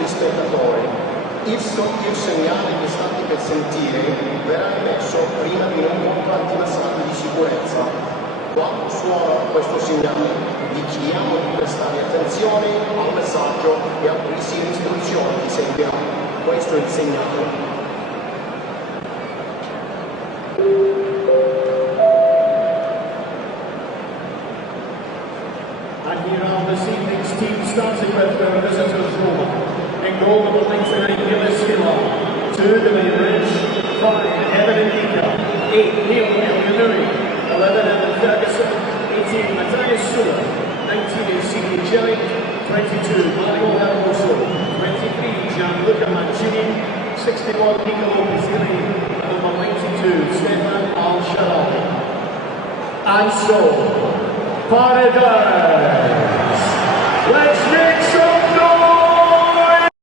degli spettatori. Il segnale che state per sentire verrà emesso prima di un conto antimassaggio di sicurezza. Quando suona questo segnale vi chiediamo di prestare attenzione al messaggio e a queste istruzioni che seguiranno. Questo è il segnale. And here are this evening's team, starting with the visitors Roma. In goal, number 99, Gilles Hiller. 2, Dwayne Ridge. 5, Evan Ndika. 8, Neil Nuri. 11, Evan Ferguson. 18, Matthias Sula. 19, Ezekiel Jelly. 22, Mario Hermoso. 23, Gianluca Mancini. 61, Niccolo Pizzilli. And number 92, Stefan Al-Sharawi. And so, Paradise!